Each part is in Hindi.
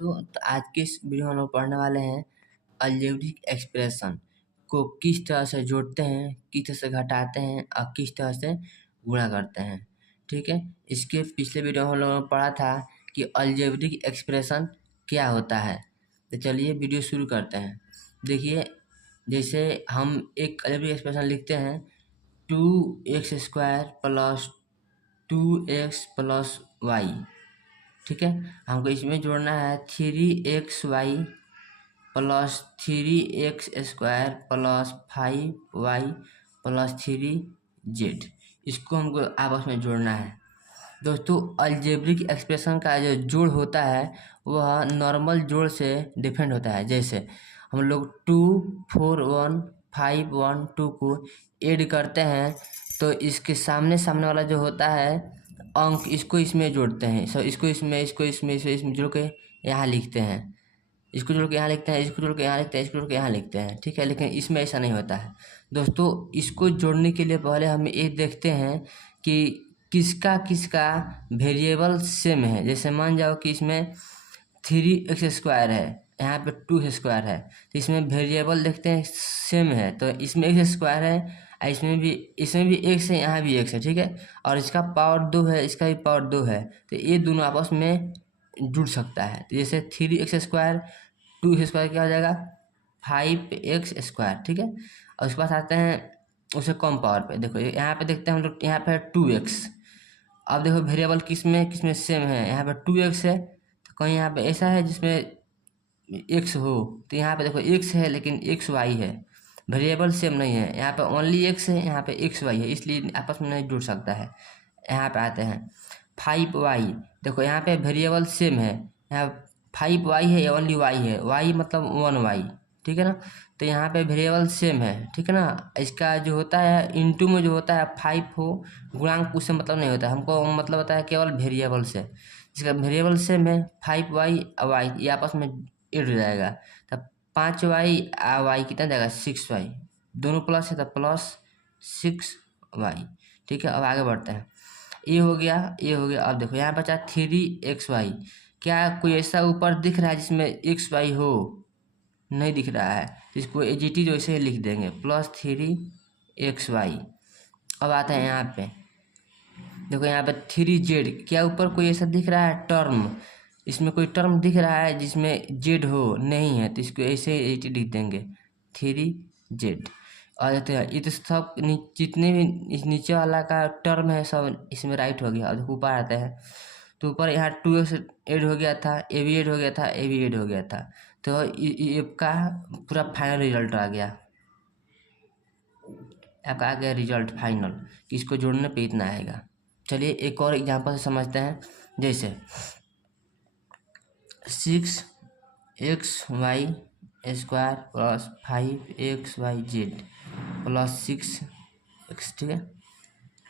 तो आज के इस वीडियो में हम लोग पढ़ने वाले हैं अलजेब्रिक एक्सप्रेशन को किस तरह से जोड़ते हैं, किस तरह से घटाते हैं और किस तरह से गुणा करते हैं। ठीक है, इसके पिछले वीडियो में हम लोगों ने पढ़ा था कि अलजेब्रिक एक्सप्रेशन क्या होता है। तो चलिए वीडियो शुरू करते हैं। देखिए, जैसे हम एक अलजेब्रिक एक्सप्रेशन लिखते हैं 2x² प्लस 2x+y। ठीक है, हमको इसमें जोड़ना है 3xy plus 3x² plus 5y plus 3z। इसको हमको आपस में जोड़ना है। दोस्तों, अलजेब्रिक एक्सप्रेशन का जो जोड़ होता है वह नॉर्मल जोड़ से डिफरेंट होता है। जैसे हम लोग 2 4 1 5 1 2 को ऐड करते हैं तो इसके सामने वाला जो होता है अंक, इसको इसमें जोड़ते हैं। इसको इसमें जोड़ के यहाँ लिखते हैं, इसको जोड़ के यहाँ लिखते हैं, इसको जोड़ के यहाँ लिखते हैं, इसको जोड़ के यहाँ लिखते हैं। ठीक है, लेकिन इसमें ऐसा नहीं होता है। दोस्तों, इसको जोड़ने के लिए पहले हम ये देखते हैं कि किसका किसका वेरिएबल सेम है। जैसे मान जाओ कि इसमें 3x² है, यहाँ पे 2x² है, तो इसमें वेरिएबल देखते हैं सेम है। तो इसमें x² है, इसमें भी x है, यहाँ भी x है। ठीक है, और इसका पावर 2 है, इसका भी पावर 2 है, तो ये दोनों आपस में जुड़ सकता है। तो जैसे 3x² 2x² क्या हो जाएगा 5x²। ठीक है, और उसके बाद आते हैं उसे कम पावर पे। देखो यहाँ पे देखते हैं हम लोग, यहाँ पे 2x। अब देखो वेरिएबल किसमें सेम है, यहाँ पे 2x है, तो कहीं यहाँ पे ऐसा है जिसमें x हो, तो यहाँ पे देखो x है लेकिन xy है, वेरिएबल सेम नहीं है। यहाँ पे ओनली x है, यहाँ पे xy है, इसलिए आपस में नहीं जुड़ सकता है। यहाँ पे आते हैं 5y। देखो यहाँ पे वेरिएबल सेम है, यहाँ 5y है, ओनली y है, y मतलब 1y। ठीक है ना, तो यहाँ पे वेरिएबल सेम है। ठीक है ना, इसका जो होता है इनटू में जो होता है 5 हो, गुणांक उससे मतलब नहीं होता है, हमको मतलब होता है केवल वेरिएबल से। इसका वेरिएबल सेम है 5y और y, ये आपस में ऐड हो जाएगा। तब 5y और y कितना जाएगा 6y, दोनों प्लस है तो प्लस 6y। ठीक है, अब आगे बढ़ते हैं। ये हो गया। अब देखो यहाँ बचा 3xy। क्या कोई ऐसा ऊपर दिख रहा है जिसमें xy हो? नहीं दिख रहा है, तो इसको एजीटी वैसे ही लिख देंगे प्लस 3xy। अब आते हैं यहाँ पे, देखो यहाँ पे 3z। क्या ऊपर कोई ऐसा दिख रहा है टर्म? इसमें कोई टर्म दिख रहा है जिसमें z हो? नहीं है, तो इसको ऐसे ही एजीटी लिख देंगे 3z। और देखते हैं ये तो सब जितने भी इस नीचे वाला का टर्म है सब इसमें राइट हो गया। और ऊपर आते हैं तो ऊपर यहाँ 2x ऐड हो गया था, ए भी ऐड हो गया था, ए भी ऐड हो गया था, तो ये का पूरा फाइनल रिजल्ट आ गया। आपका आ गया रिजल्ट फाइनल कि इसको जोड़ने पे इतना आएगा। चलिए एक और एग्जांपल से समझते हैं। जैसे 6xy² plus 5xyz plus 6x। ठीक है,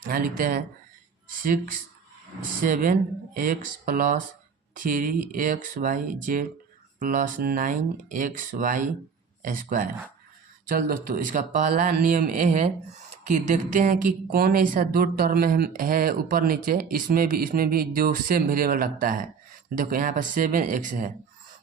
यहाँ लिखते हैं 7x plus 3xyz plus 9xy²। चल दोस्तों, इसका पहला नियम ये है कि देखते हैं कि कौन ऐसा दो टर्म है ऊपर नीचे, इसमें भी जो सेम वेरिएबल रखता है। देखो यहाँ पर 7x है,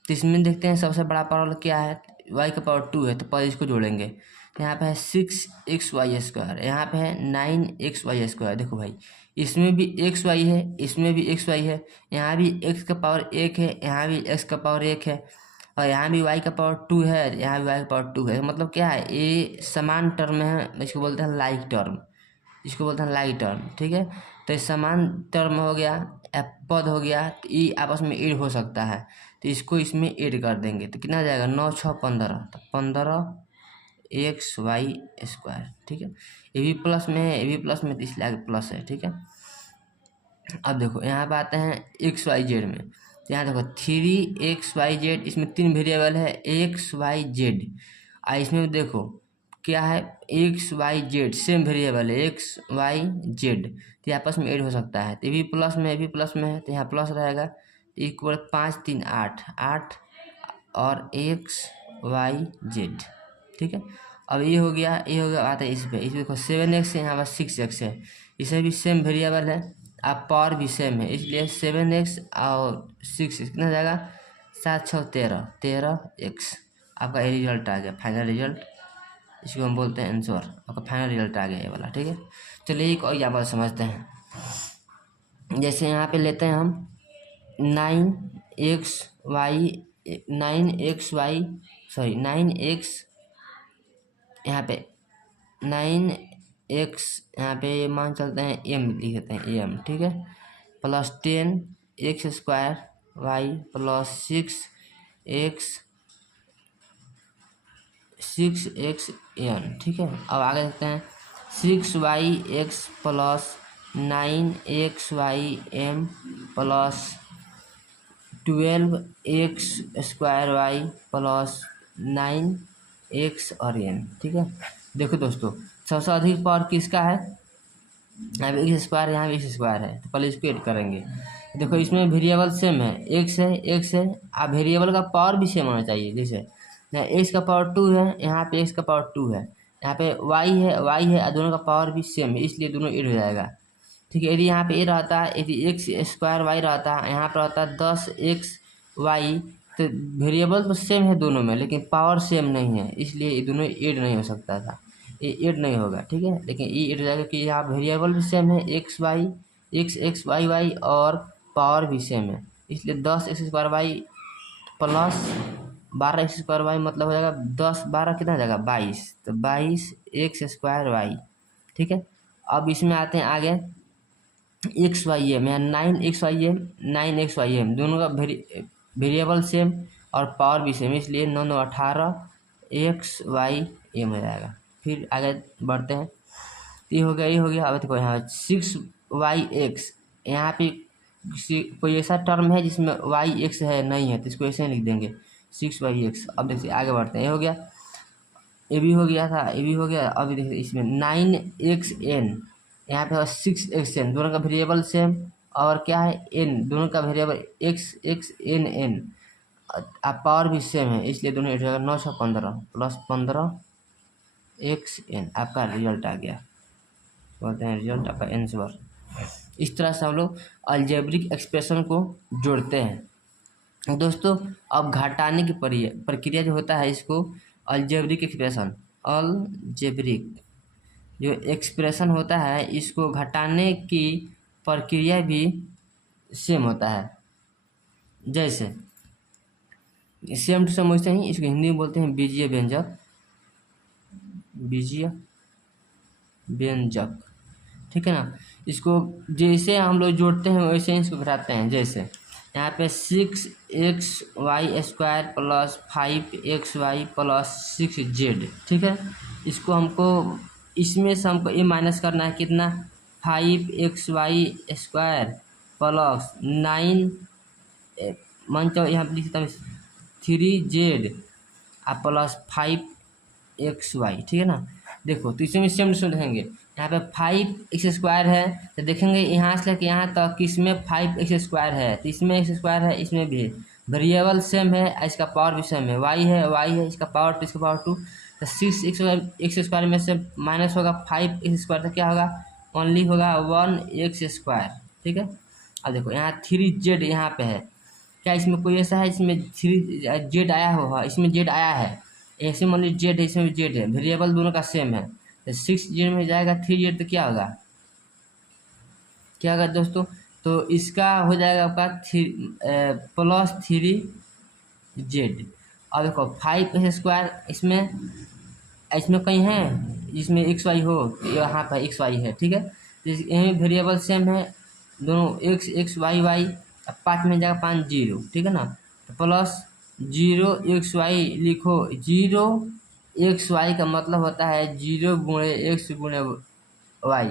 तो इसमें देखते हैं सबसे बड़ा पावर क्या है, y का पावर 2 है, तो पहले इसको जोड़ेंगे। यहाँ पे है 6xy², यहाँ पे है 9xy²। देखो भाई, इसमें भी xy है, इसमें भी xy है, यहाँ भी x का पावर 1 है, यहाँ भी x का पावर 1 है, और यहाँ भी y का पावर 2 है, यहाँ भी y का पावर 2 है। मतलब क्या है, ये समान टर्म है, इसको बोलते हैं लाइक टर्म, ठीक है, तो ये समान टर्म हो गया, पद हो गया, तो ये आपस में ऐड हो सकता है, तो इसको इसमें ऐड कर देंगे तो कितना जाएगा 9 6 15, तो 15xy²। ठीक है, ये भी प्लस में है, ये भी प्लस में, तो इसलिए आगे प्लस है। ठीक है, अब देखो यहाँ पे आते हैं xyz में, तो यहाँ देखो 3xyz, इसमें 3 वेरिएबल है xyz। इसमें देखो क्या है xyz, सेम वेरिएबल है xyz, तो आपस में ऐड हो सकता है, तो ये भी प्लस में, ये भी प्लस में है, तो यहाँ प्लस रहेगा, तो इक्वल 5 3 8 8 और xyz। ठीक है, अब ये हो गया आता है इस पे, देखो 7x है, यहाँ पर 6x है, इसे भी सेम वेरिएबल है, आप पावर भी सेम है, इसलिए 7x और 6 कितना जाएगा 7 6 13, 13x आपका ये रिजल्ट आ गया, फाइनल रिजल्ट। इसको हम बोलते हैं आंसर, आपका फाइनल रिजल्ट आ गया ये वाला, ठीक है। चलिए एक और एग्जाम्पल समझते हैं। जैसे यहाँ पे लेते हैं हम 9x यहाँ पे 9x यहाँ पे मान चलते हैं m लिख देते हैं m, ठीक है, plus 10x² y plus 6x ठीक है। अब आगे देखते हैं 6yx plus 9xym plus 12x² y plus 9x और m, ठीक है। देखो दोस्तों, सबसे अधिक पावर किसका है? यहाँ पे x स्क्वायर, यहाँ पे x स्क्वायर है, तो पहले इसको ऐड करेंगे। देखो इसमें वेरिएबल सेम है, x है। अब वेरिएबल का पावर भी सेम होना चाहिए। जैसे यहाँ x का पावर 2 है, यहाँ पे x का पावर 2 है, यहाँ पे y है, दोनों का पावर भी सेम है, इसलिए दोनों ऐड हो जाएगा, ठीक है। यदि यहाँ पे ये रहता है, यदि x² y रहता है, यहाँ पर रहता है 10xy, तो वेरिएबल तो सेम है दोनों में, लेकिन पावर सेम नहीं है, इसलिए ये दोनों ऐड नहीं हो सकता था, ये ऐड नहीं होगा, ठीक है। लेकिन ये ऐड हो जाएगा कि यहाँ वेरिएबल भी सेम है, x y और पावर भी सेम है, इसलिए 10x² y plus 12x² y मतलब हो जाएगा 10 12 कितना हो जाएगा 22, तो 22x² y, ठीक है। अब इसमें आते हैं आगे xym, यहाँ 9xym दोनों का वेरिएबल सेम और पावर भी सेम, इसलिए 9 9 18 xym हो जाएगा। फिर आगे बढ़ते हैं, ये हो गया। अब देखो यहाँ 6yx, यहाँ पे कोई ऐसा टर्म है जिसमें yx है नहीं है, तो इसको ऐसे लिख देंगे 6yx। अब देखिए आगे बढ़ते हैं, ये हो गया, ये भी हो गया था, ये भी हो गया। अभी देखिए इसमें 9xn, यहाँ पे 6xn, दोनों का वेरिएबल सेम और क्या है n, दोनों का वेरिएबल xnn, अब पावर भी सेम है, इसलिए दोनों ऐड हो जाएगा 9 6 15 प्लस 15xn, आपका रिजल्ट आ गया, बोलते हैं रिजल्ट आपका आंसर। इस तरह से हम लोग अलजेब्रिक एक्सप्रेशन को जोड़ते हैं दोस्तों। अब घटाने की प्रक्रिया जो होता है, इसको अलजेब्रिक जो एक्सप्रेशन होता है, इसको घटाने की प्रक्रिया भी सेम होता है। जैसे सेम टू सेम वैसे ही इसको हिंदी में बोलते हैं बीजीय व्यंजक, ठीक है ना। इसको जैसे हम लोग जोड़ते हैं वैसे ही इसको घटाते हैं। जैसे यहाँ पे 6xy² plus 5xy plus 6z, ठीक है। इसको हमको इसमें से हमको ये माइनस करना है, कितना 5xy² प्लस 9 मान चलो यहाँ पे लिखता हूँ 3z प्लस 5xy, ठीक है ना। देखो तो इसमें सेम देखेंगे, यहाँ पे 5x² है, तो देखेंगे यहाँ से लेकर यहाँ तक किसमें 5x² है, तो इसमें x² है, इसमें भी वेरिएबल सेम है, इसका पावर भी सेम है, y है, इसका पावर 2, इसका पावर 2, तो 6x² में से माइनस होगा 5x², तो क्या होगा ओनली होगा 1x², ठीक है। अब देखो यहाँ 3z यहाँ पे है, क्या इसमें कोई ऐसा है इसमें 3z आया होगा, इसमें z आया है, ऐसे मान लीजिए z है, इसमें z है, वेरिएबल दोनों का सेम है, तो 6z में जाएगा 3z, तो क्या होगा दोस्तों, तो इसका हो जाएगा आपका प्लस 3z। अब देखो 5x², इसमें कहीं है जिसमें xy हो, यहाँ पर xy है, ठीक है। तो यही वेरिएबल सेम है दोनों, x y, अब 5 में जाएगा 5 0, ठीक है ना, तो प्लस 0xy लिखो, 0xy का मतलब होता है 0 गुणे x गुणे y,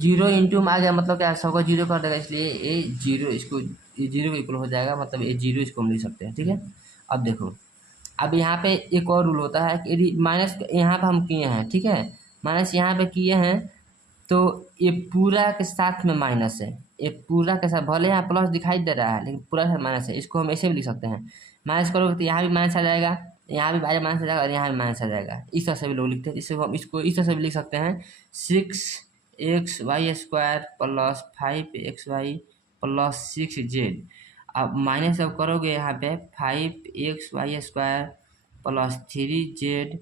0 इंटू में आ गया मतलब क्या सबको 0 कर देगा, इसलिए ये 0 इसको 0 के इक्वल हो जाएगा, मतलब ये 0 इसको हम लिख सकते हैं, ठीक है। अब देखो, अब यहाँ पे एक और रूल होता है कि यदि माइनस यहाँ पे हम किए हैं, ठीक है, माइनस यहाँ पे किए हैं, तो ये पूरा के साथ में माइनस है, ये पूरा के साथ, भले यहाँ प्लस दिखाई दे रहा है लेकिन पूरा के साथ माइनस है, इसको हम ऐसे भी लिख सकते हैं, माइनस करोगे तो यहाँ भी माइनस आ जाएगा, यहाँ भी माइनस आ जाएगा और यहाँ भी माइनस आ जाएगा, इस तरह से भी लोग लिखते हैं। इसको हम इस तरह से भी लिख सकते हैं 6xy² plus 5xy plus 6z। अब माइनस अब करोगे यहाँ पे 5xy² plus 3z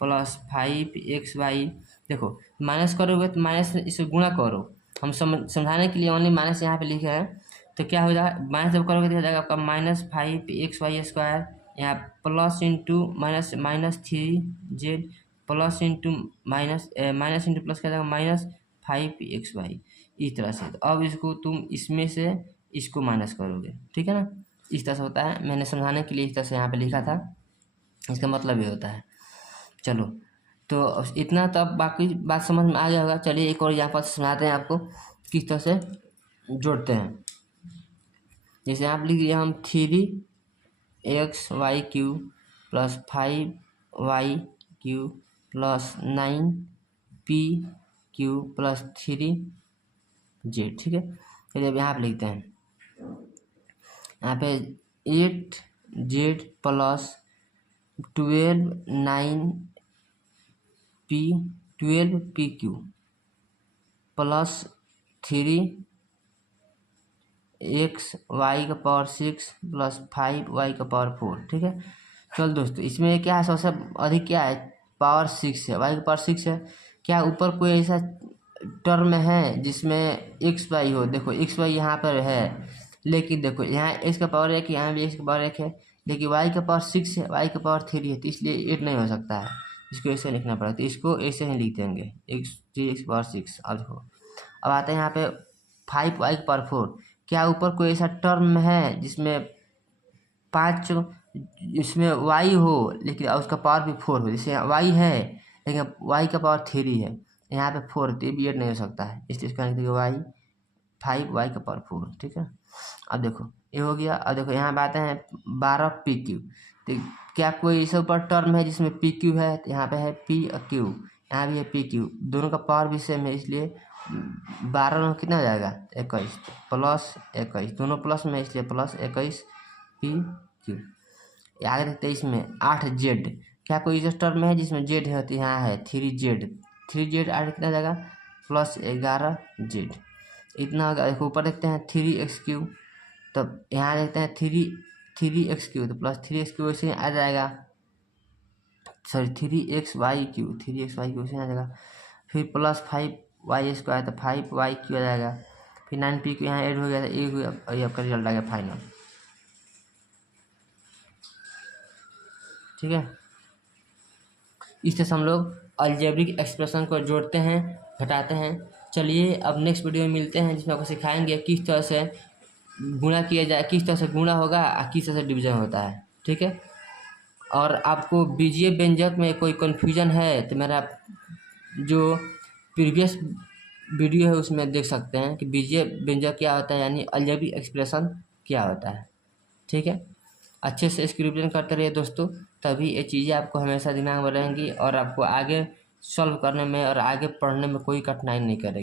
plus 5xy। देखो माइनस करोगे तो माइनस इसे गुणा करो, हम समझाने के लिए ओनली माइनस यहाँ पे लिखे हैं। तो क्या हो जाएगा, माइनस जब करोगे तो हो जाएगा आपका -5xy², यहाँ plus into minus -3z plus into minus into plus क्या जाएगा -5xy, इस तरह से। तो अब इसको तुम इसमें से इसको माइनस करोगे, ठीक है ना। इस तरह से होता है, मैंने समझाने के लिए इस तरह से यहाँ पे लिखा था, इसका मतलब ये होता है। चलो तो इतना, तो अब बाकी बात समझ में आ गया होगा। चलिए एक और यहाँ पर समझाते हैं आपको किस तरह से जोड़ते हैं। जैसे आप लिख दिए हम 3xy³ plus 5y³ plus 9p³ plus 3z, ठीक है। चलिए अब यहाँ पे लिखते हैं, यहाँ पे 8z plus 12p³ plus 3xy6 plus 5y4, ठीक है। चल दोस्तों, इसमें क्या है, सबसे अधिक क्या है, पावर 6 है, y की पावर 6 है। क्या ऊपर कोई ऐसा टर्म है जिसमें xy हो? देखो xy यहाँ पर है, लेकिन देखो यहाँ x का पावर 1 है, यहाँ भी x का पावर 1 है, लेकिन y का पावर 6 है, y का पावर 3 है, तो इसलिए 8 नहीं हो सकता है। इसको ऐसे लिखना पड़ेगा, तो इसको ऐसे ही लिख देंगे, x की पावर 6। अब देखो, अब आते हैं यहाँ पे 5y4। क्या ऊपर कोई ऐसा टर्म है जिसमें 5 इसमें y हो लेकिन उसका पावर भी 4 हो? जैसे y है लेकिन y का पावर 3 है, यहाँ पे 4, तो ये भी 8 नहीं हो सकता है, इसलिए इसका लिख देंगे y 5y का पावर 4, ठीक है। अब देखो ये हो गया। अब देखो यहाँ पे आते हैं 12p³। तो क्या कोई इस ऊपर टर्म है जिसमें p³ है? तो यहाँ पे है p और q, यहाँ भी है p/q, दोनों का पावर भी सेम है, इसलिए 12 में कितना हो जाएगा 21 प्लस 21, दोनों प्लस में, इसलिए प्लस 21p/q। आगे देखते हैं इसमें 8z। क्या कोई इस टर्म है जिसमें z है? तो यहाँ है 3z आगे कितना जाएगा प्लस 11z, इतना होगा। देखो ऊपर देखते हैं 3x³, तब यहाँ देखते हैं 3x³, तो प्लस 3x³ वैसे आ जाएगा, सॉरी 3xy³ वैसे आ जाएगा। फिर प्लस 5y², तो 5y³ आ जाएगा। फिर 9p यहाँ ऐड हो गया था, एक ये आपका रिजल्ट आ गया फाइनल, ठीक है। इस तरह से हम लोग अलजेब्रिक एक्सप्रेशन को जोड़ते हैं, घटाते हैं। चलिए अब नेक्स्ट वीडियो में मिलते हैं, जिसमें आपको सिखाएंगे किस तरह से गुणा किया जाए, किस तरह से गुणा होगा और किस तरह से डिवीजन होता है, ठीक है। और आपको बीजीय व्यंजक में कोई कन्फ्यूजन है तो मेरा जो प्रीवियस वीडियो है उसमें देख सकते हैं कि बीजीय व्यंजक क्या होता है, यानी अलजेब्रिक एक्सप्रेशन क्या होता है, ठीक है। अच्छे से इसकी रिविजन करते रहिए दोस्तों, तभी ये चीज़ें आपको हमेशा दिमाग में रहेंगी और आपको आगे सॉल्व करने में और आगे पढ़ने में कोई कठिनाई नहीं करेगी।